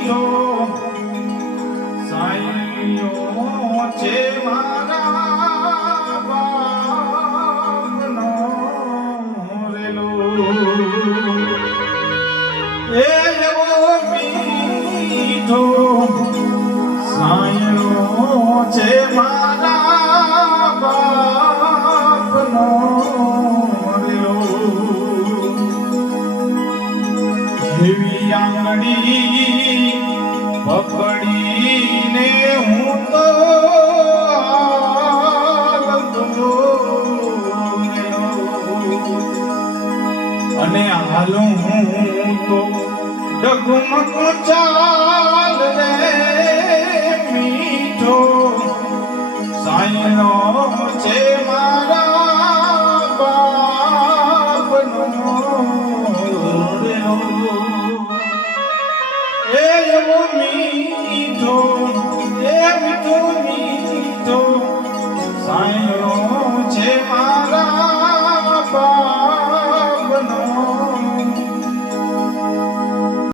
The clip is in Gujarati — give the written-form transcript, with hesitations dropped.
મીઠો સાયો છે મારા બાપનો રેલો એ એવો મીઠો સાયો છે મારા બાપનો રેલો એવી આંગળી પકડીને હું તો હાલતો અને હાલું હું તો ડગમગ ચાલ રે મીઠો સાયનો છે મારા બાપનો એવો મીઠો મીઠો સાયો છે મારા બાપનો